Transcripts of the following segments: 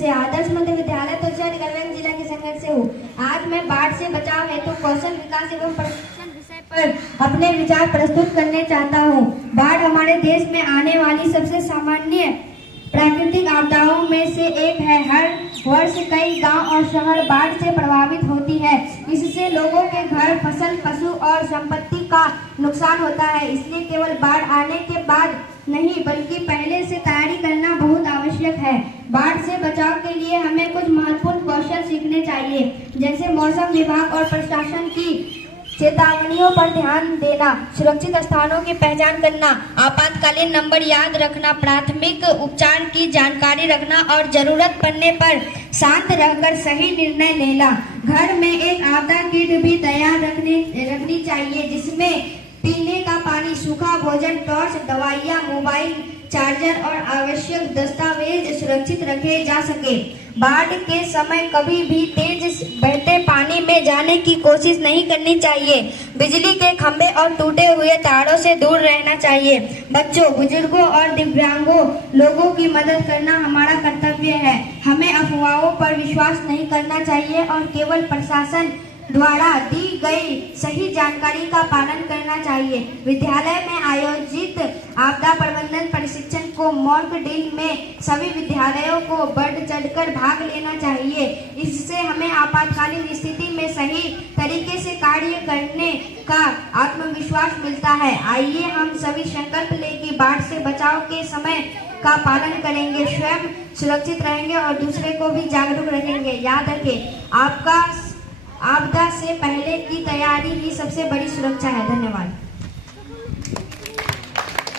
से आदर्श मध्य विद्यालय तुलसियागंज गढ़वाल जिला के संगत से हूँ। आज मैं बाढ़ से बचाव हेतु कौशल विकास एवं प्रशिक्षण विषय पर अपने विचार प्रस्तुत करने चाहता हूँ। बाढ़ हमारे देश में आने वाली सबसे सामान्य प्राकृतिक आपदाओं में से एक है। हर वर्ष कई गांव और शहर बाढ़ से प्रभावित होती है। इससे लोगों के घर, फसल, पशु और संपत्ति का नुकसान होता है। इसलिए केवल बाढ़ आने के बाद नहीं बल्कि पहले से तैयारी करना बहुत आवश्यक है। बाढ़ से बचाव के लिए हमें कुछ महत्वपूर्ण कौशल सीखने चाहिए, जैसे मौसम विभाग और प्रशासन की चेतावनियों पर ध्यान देना, सुरक्षित स्थानों की पहचान करना, आपातकालीन नंबर याद रखना, प्राथमिक उपचार की जानकारी रखना और जरूरत पड़ने पर शांत रहकर सही निर्णय लेना। घर में एक आपदा किट भी तैयार रखनी चाहिए, जिसमें पीने का पानी, सूखा भोजन, टॉर्च, दवाइयाँ, मोबाइल चार्जर और आवश्यक दस्तावेज सुरक्षित रखे जा सके। बाढ़ के समय कभी भी तेज बहते पानी में जाने की कोशिश नहीं करनी चाहिए। बिजली के खंभे और टूटे हुए तारों से दूर रहना चाहिए। बच्चों, बुजुर्गों और दिव्यांगों लोगों की मदद करना हमारा कर्तव्य है। हमें अफवाहों पर विश्वास नहीं करना चाहिए और केवल प्रशासन द्वारा दी गई सही जानकारी का पालन करना चाहिए। विद्यालय में आयोजित आपदा प्रबंधन प्रशिक्षण को मॉक ड्रिल में सभी विद्यालयों को बढ़ चढ़कर भाग लेना चाहिए। इससे हमें आपातकालीन स्थिति में सही तरीके से कार्य करने का आत्मविश्वास मिलता है। आइए हम सभी संकल्प लें कि बाढ़ से बचाव के समय का पालन करेंगे, स्वयं सुरक्षित रहेंगे और दूसरे को भी जागरूक रखेंगे। याद रखें, आपदा से पहले की तैयारी ही सबसे बड़ी सुरक्षा है। धन्यवाद।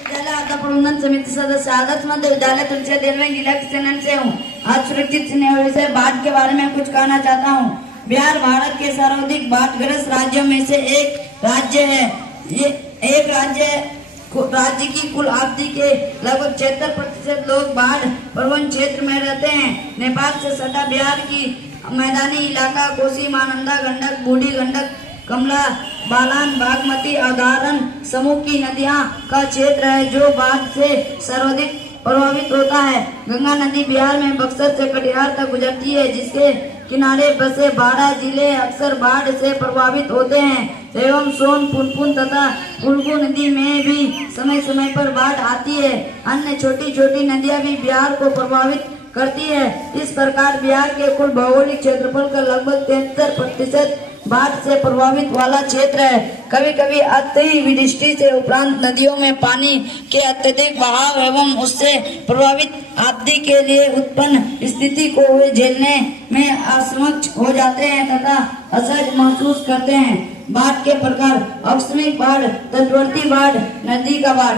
विद्यालय आपदा प्रबंधन समिति सदस्य आदर्श मध्य विद्यालय तुलसियागंज गढ़वाल जिला के संगत से हूँ। आज सुरक्षित विषय बाढ़ के बारे में कुछ कहना चाहता हूँ। बिहार भारत के सर्वाधिक बाढ़ग्रस्त राज्यों में से एक राज्य है। ये एक राज्य की कुल आबादी के लगभग 76% लोग बाढ़ प्रवण क्षेत्र में रहते हैं। नेपाल से सटा बिहार की मैदानी इलाका कोसी, महानंदा, गंडक, बूढ़ी गंडक, कमला, बालान, बागमती, अधारण समूह की नदियां का क्षेत्र है जो बाढ़ से सर्वाधिक प्रभावित होता है। गंगा नदी बिहार में बक्सर से कटिहार तक गुजरती है, जिसके किनारे बसे 12 जिले अक्सर बाढ़ से प्रभावित होते हैं एवं सोन, पुनपुन तथा उल्गू नदी में भी समय समय पर बाढ़ आती है। अन्य छोटी छोटी नदियां भी बिहार को प्रभावित करती है। इस प्रकार बिहार के कुल भौगोलिक क्षेत्रफल का लगभग 73% बाढ़ से प्रभावित वाला क्षेत्र है। कभी कभी अतिवृष्टि से उपरांत नदियों में पानी के अत्यधिक बहाव एवं उससे प्रभावित आबादी के लिए उत्पन्न स्थिति को वे झेलने में असमक्ष हो जाते हैं तथा असहज महसूस करते हैं। बाढ़ के प्रकार: आकस्मिक बाढ़, तटवर्ती बाढ़, नदी का बाढ़।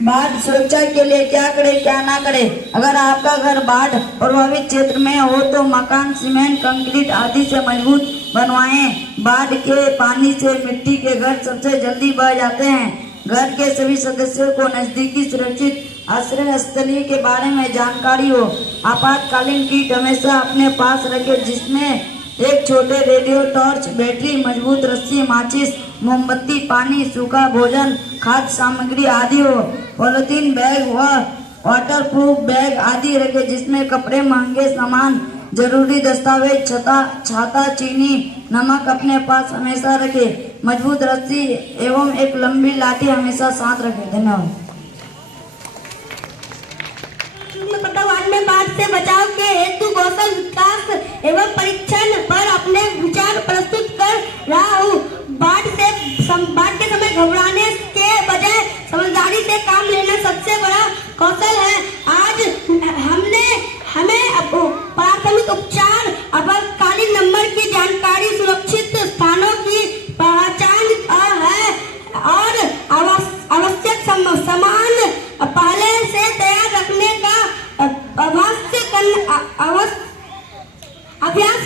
बाढ़ सुरक्षा के लिए क्या करें क्या ना करें। अगर आपका घर बाढ़ प्रभावित क्षेत्र में हो तो मकान सीमेंट, कंक्रीट आदि से मजबूत बनवाएं। बाढ़ के पानी से मिट्टी के घर सबसे जल्दी बह जाते हैं। घर के सभी सदस्यों को नजदीकी सुरक्षित आश्रय स्थल के बारे में जानकारी हो। आपातकालीन किट हमेशा अपने पास रखें, जिसमें एक छोटे रेडियो, टॉर्च, बैटरी, मजबूत रस्सी, माचिस, मोमबत्ती, पानी, सूखा भोजन, खाद्य सामग्री आदि हो। पॉलिथीन बैग व वाटरप्रूफ बैग आदि रखें, जिसमें कपड़े, महंगे सामान, जरूरी दस्तावेज, छाता, चीनी, नमक अपने पास हमेशा रखें। मजबूत रस्सी एवं एक लंबी लाठी हमेशा साथ रखें। धन्यवाद। में बाढ़ से बचाव के हेतु कौशल विकास एवं परीक्षण पर अपने विचार प्रस्तुत कर रहा हूँ। बाढ़ के समय घबराने के बजाय समझदारी से काम लेना सबसे बड़ा कौशल है। आज हमें प्राथमिक उपचार, आपातकालीन नंबर की जानकारी, सुरक्षित स्थानों की पहचान है और आवश्यक सामान पहले से तैयार रखने का अभ्यास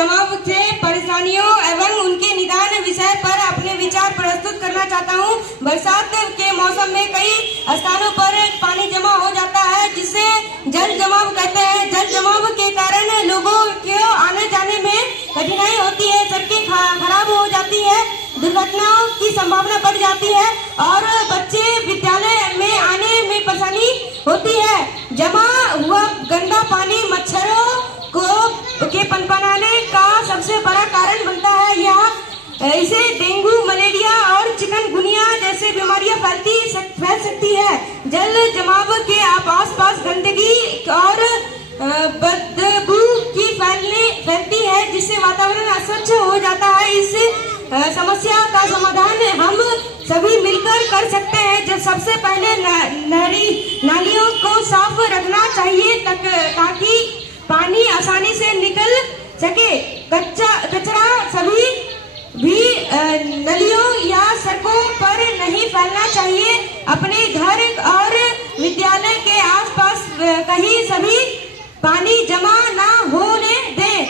जमाव से परेशानियों एवं उनके निदान विषय पर अपने विचार प्रस्तुत करना चाहता हूँ। बरसात के मौसम में कई स्थानों पर पानी जमा हो जाता है, जिसे जल जमाव कहते हैं। जल जमाव के कारण लोगों को आने जाने में कठिनाई होती है, सड़कें खराब हो जाती है, दुर्घटनाओं की संभावना बढ़ जाती है और बच्चे विद्यालय में आने में परेशानी होती है। जमा हुआ गंदा पानी मच्छरों के पनपनाने का सबसे बड़ा कारण बनता है। यह इसे डेंगू, मलेरिया और चिकनगुनिया जैसे बीमारियां फैल सकती है। जल जमाव के आसपास गंदगी और बदबू की फैलती है, जिससे वातावरण अस्वच्छ हो जाता है। इस समस्या का समाधान हम सभी मिलकर कर सकते हैं। जब सबसे पहले नालियों को साफ रखना चाहिए ताकि पानी आसानी से निकल सके। कचरा सभी भी नलियों या सड़कों पर नहीं फैलना चाहिए। अपने घर और विद्यालय के आसपास कहीं सभी पानी जमा ना होने दें।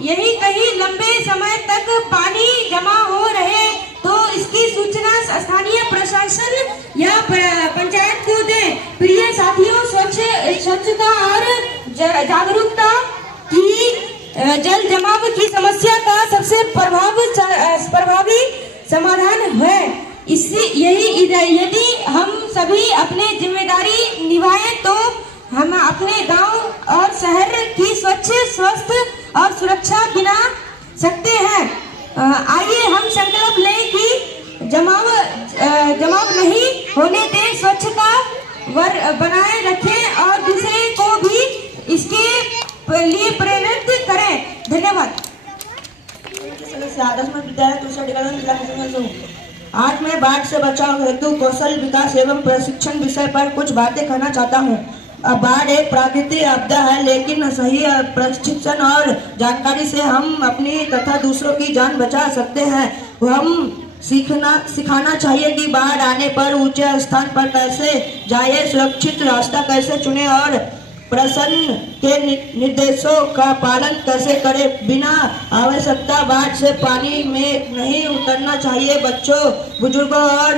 यही कहीं लंबे समय तक पानी जमा हो रहे तो इसकी सूचना स्थानीय प्रशासन या पंचायत को दें। प्रिय साथियों, स्वच्छता और जागरूकता की जल जमाव की समस्या का सबसे प्रभावी समाधान है। यदि हम सभी अपनी जिम्मेदारी निभाएं तो हम अपने गांव और शहर की स्वच्छ, स्वस्थ और सुरक्षा बना सकते हैं। आइए हम संकल्प लें कि जमाव नहीं होने दें, स्वच्छता बनाए रखें और दूसरे को भी इसके लिए प्रेरित करें। धन्यवाद। आदर्श विद्यालय जिला किशनगंज। आज मैं बाढ़ से बचाव हेतु कौशल विकास एवं प्रशिक्षण विषय पर कुछ बातें कहना चाहता हूँ। बाढ़ एक प्राकृतिक आपदा है, लेकिन सही प्रशिक्षण और जानकारी से हम अपनी तथा दूसरों की जान बचा सकते हैं। हम सिखाना चाहिए कि बाढ़ आने पर ऊंचे स्थान पर कैसे जाए, सुरक्षित रास्ता कैसे चुने और प्रशासन के निर्देशों का पालन कैसे करें। बिना आवश्यकता बाढ़ से पानी में नहीं उतरना चाहिए। बच्चों, बुजुर्गों और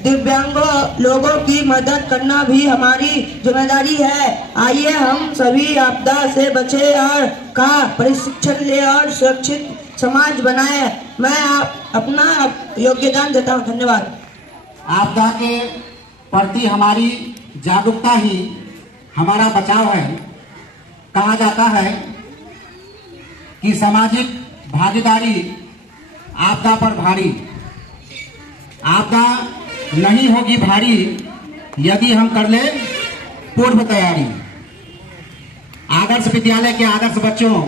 दिव्यांगों लोगों की मदद करना भी हमारी जिम्मेदारी है। आइए हम सभी आपदा से बचे और का प्रशिक्षण ले और सुरक्षित समाज बनाए। मैं अपना योगदान देता हूँ। धन्यवाद। आपदा के प्रति हमारी जागरूकता ही हमारा बचाव है। कहा जाता है कि सामाजिक भागीदारी आपदा पर भारी। आपदा नहीं होगी भारी यदि हम कर ले पूर्व तैयारी। आदर्श विद्यालय के आदर्श बच्चों,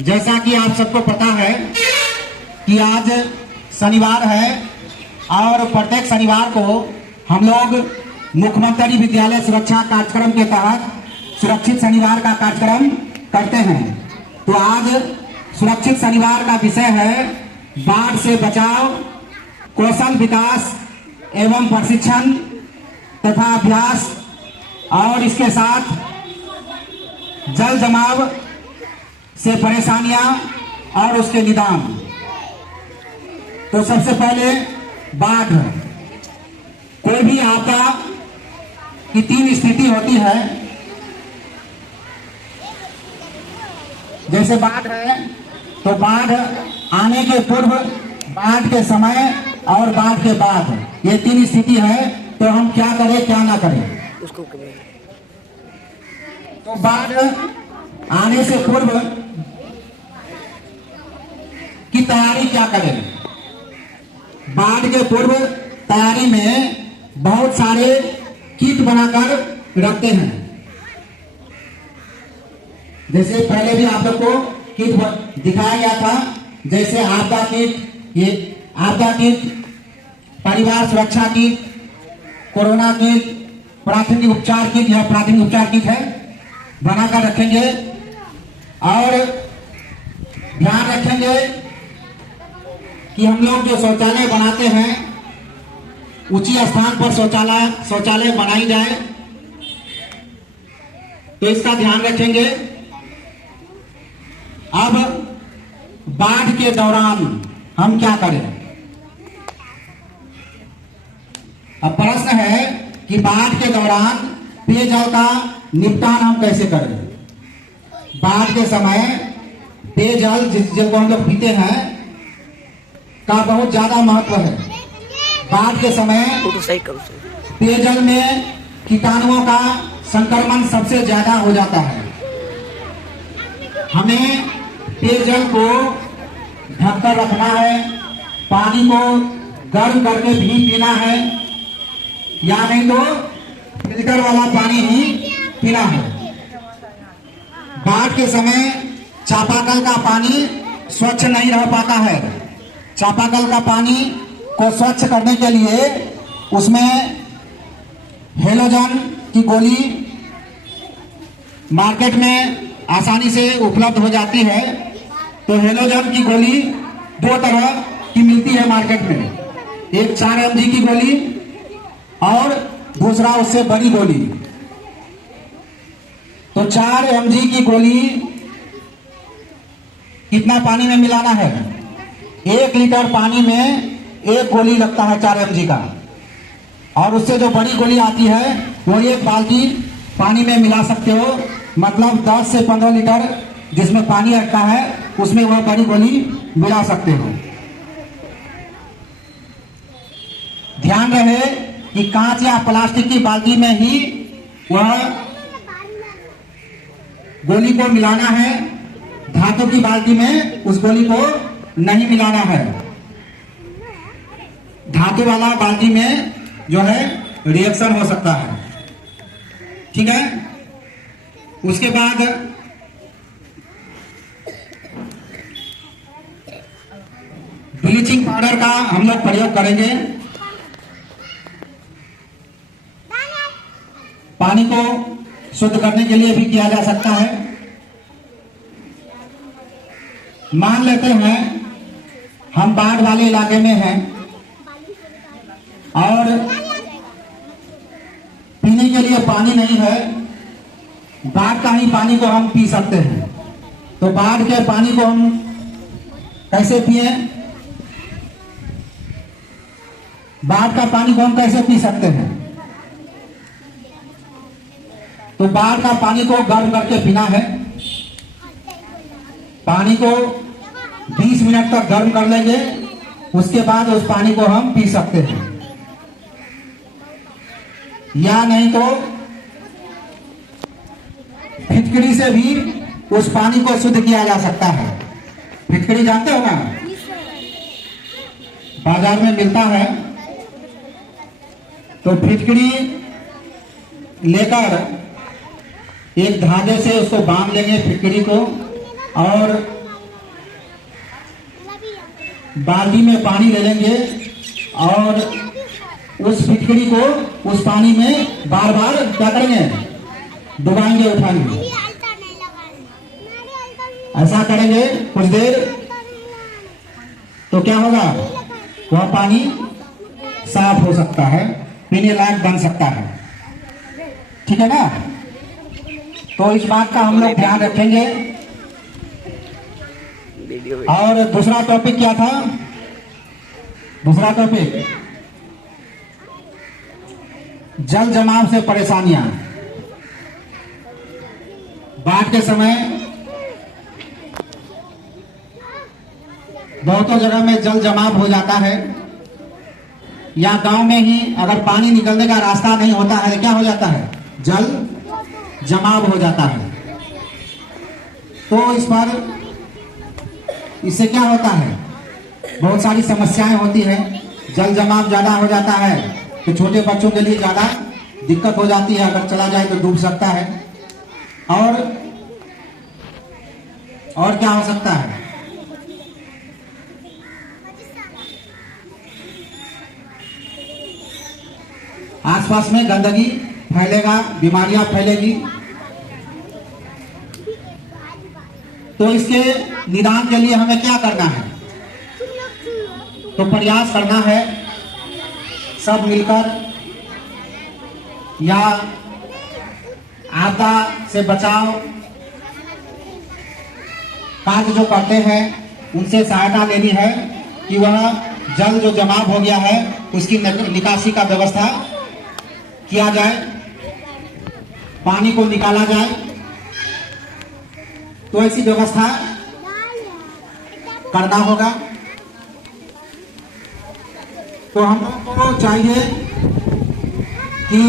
जैसा कि आप सबको पता है कि आज शनिवार है और प्रत्येक शनिवार को हम लोग मुख्यमंत्री विद्यालय सुरक्षा कार्यक्रम के तहत सुरक्षित शनिवार का कार्यक्रम करते हैं। तो आज सुरक्षित शनिवार का विषय है बाढ़ से बचाव, कौशल विकास एवं प्रशिक्षण तथा अभ्यास और इसके साथ जल जमाव से परेशानियां और उसके निदान। तो सबसे पहले बाढ़। कोई भी आपदा की तीन स्थिति होती है। जैसे बाढ़ है तो बाढ़ आने के पूर्व, बाढ़ के समय और बाढ़ के बाद, ये तीन स्थिति है। तो हम क्या करें क्या ना करें। तो बाढ़ आने से पूर्व की तैयारी क्या करें। बाढ़ के पूर्व तैयारी में बहुत सारे किट बनाकर रखते हैं। जैसे पहले भी आप लोग को किट दिखाया गया था, जैसे आपदा किट, ये आपदा किट, परिवार सुरक्षा किट, कोरोना किट, प्राथमिक उपचार किट, यह प्राथमिक उपचार किट है, बनाकर रखेंगे। और ध्यान रखेंगे कि हम लोग जो शौचालय बनाते हैं ऊंची स्थान पर शौचालय बनाई जाए, तो इसका ध्यान रखेंगे। अब बाढ़ के दौरान हम क्या करें? अब प्रश्न है कि बाढ़ के दौरान पेयजल का निपटान हम कैसे करें? बाढ़ के समय पेयजल जिस जल को हम लोग पीते हैं का बहुत ज्यादा महत्व है। बाढ़ के समय पेयजल में कीटाणुओं का संक्रमण सबसे ज्यादा हो जाता है। हमें पेयजल को ढककर रखना है, पानी को गर्म करके भी पीना है, या नहीं तो फिल्टर वाला पानी ही पीना है। बाढ़ के समय चापाकल का पानी स्वच्छ नहीं रह पाता है। चापाकल का पानी को स्वच्छ करने के लिए उसमें हेलोजन की गोली मार्केट में आसानी से उपलब्ध हो जाती है। तो हेलोजन की गोली दो तरह की मिलती है मार्केट में, एक 4 mg की गोली और दूसरा उससे बड़ी गोली। तो 4 mg की गोली कितना पानी में मिलाना है? 1 लीटर पानी में 1 गोली लगता है 4 mg का, और उससे जो बड़ी गोली आती है वो 1 बाल्टी पानी में मिला सकते हो। मतलब 10 से 15 लीटर जिसमें पानी रखा है उसमें वह बड़ी गोली मिला सकते हो। ध्यान रहे कि कांच या प्लास्टिक की बाल्टी में ही वह गोली को मिलाना है, धातु की बाल्टी में उस गोली को नहीं मिलाना है। धातु वाला बाल्टी में जो है रिएक्शन हो सकता है। ठीक है, उसके बाद ब्लीचिंग पाउडर का हम लोग प्रयोग करेंगे। पानी को शुद्ध करने के लिए भी किया जा सकता है। मान लेते हैं हम बाढ़ वाले इलाके में हैं और पीने के लिए पानी नहीं है, बाढ़ का ही पानी को हम पी सकते हैं। तो बाढ़ के पानी को हम कैसे पिए? बाढ़ का पानी को हम कैसे पी सकते हैं? तो बाढ़ का पानी को गर्म करके पीना है। पानी को 20 मिनट तक गर्म कर लेंगे, उसके बाद उस पानी को हम पी सकते हैं। या नहीं तो फिटकरी से भी उस पानी को शुद्ध किया जा सकता है। फिटकरी जानते हो ना, बाजार में मिलता है। तो फिटकरी लेकर एक धागे से उसको बांध लेंगे फिटकरी को, और बाल्टी में पानी ले लेंगे और उस फिटकरी को उस पानी में बार बार क्या करेंगे? डुबाएंगे, उठाएंगे। ऐसा करेंगे कुछ देर, तो क्या होगा? वह पानी साफ हो सकता है, पीने लायक बन सकता है। ठीक है ना? तो इस बात का हम लोग ध्यान रखेंगे। और दूसरा टॉपिक क्या था? दूसरा टॉपिक जल जमाव से परेशानियां। बाढ़ के समय बहुतों जगह में जल जमाव हो जाता है, या गांव में ही अगर पानी निकलने का रास्ता नहीं होता है, क्या हो जाता है? जल जमाव हो जाता है। तो इस पर इससे क्या होता है? बहुत सारी समस्याएं होती है। जल जमाव ज्यादा हो जाता है तो छोटे बच्चों के लिए ज्यादा दिक्कत हो जाती है, अगर चला जाए तो डूब सकता है। और क्या हो सकता है? आसपास में गंदगी फैलेगा, बीमारियां फैलेगी। तो इसके निदान के लिए हमें क्या करना है? तो प्रयास करना है सब मिलकर, या आपदा से बचाव कार्य जो करते हैं उनसे सहायता लेनी है कि वह जल जो जमाव हो गया है उसकी निकासी का व्यवस्था किया जाए, पानी को निकाला जाए। तो ऐसी व्यवस्था करना होगा। तो हमको चाहिए कि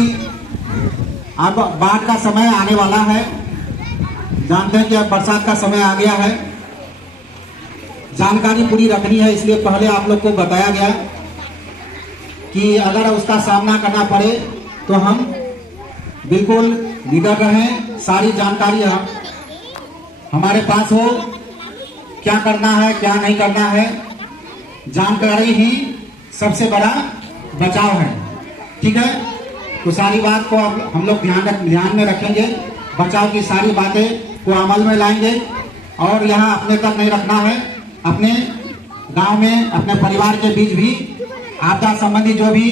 अब बाढ़ का समय आने वाला है, जानते हैं कि अब बरसात का समय आ गया है। जानकारी पूरी रखनी है, इसलिए पहले आप लोग को बताया गया कि अगर उसका सामना करना पड़े तो हम बिल्कुल निडर रहें, सारी जानकारी हमारे पास हो, क्या करना है क्या नहीं करना है। जानकारी ही सबसे बड़ा बचाव है, ठीक है। तो सारी बात को अब हम लोग ध्यान में रखेंगे, बचाव की सारी बातें को अमल में लाएंगे। और यहाँ अपने तक नहीं रखना है, अपने गांव में अपने परिवार के बीच भी आपदा संबंधी जो भी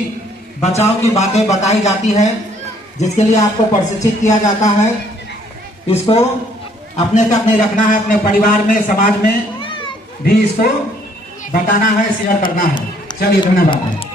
बचाव की बातें बताई जाती है, जिसके लिए आपको प्रशिक्षित किया जाता है, इसको अपने तक नहीं रखना है, अपने परिवार में समाज में भी इसको बताना है, शेयर करना है। चलिए धन्यवाद।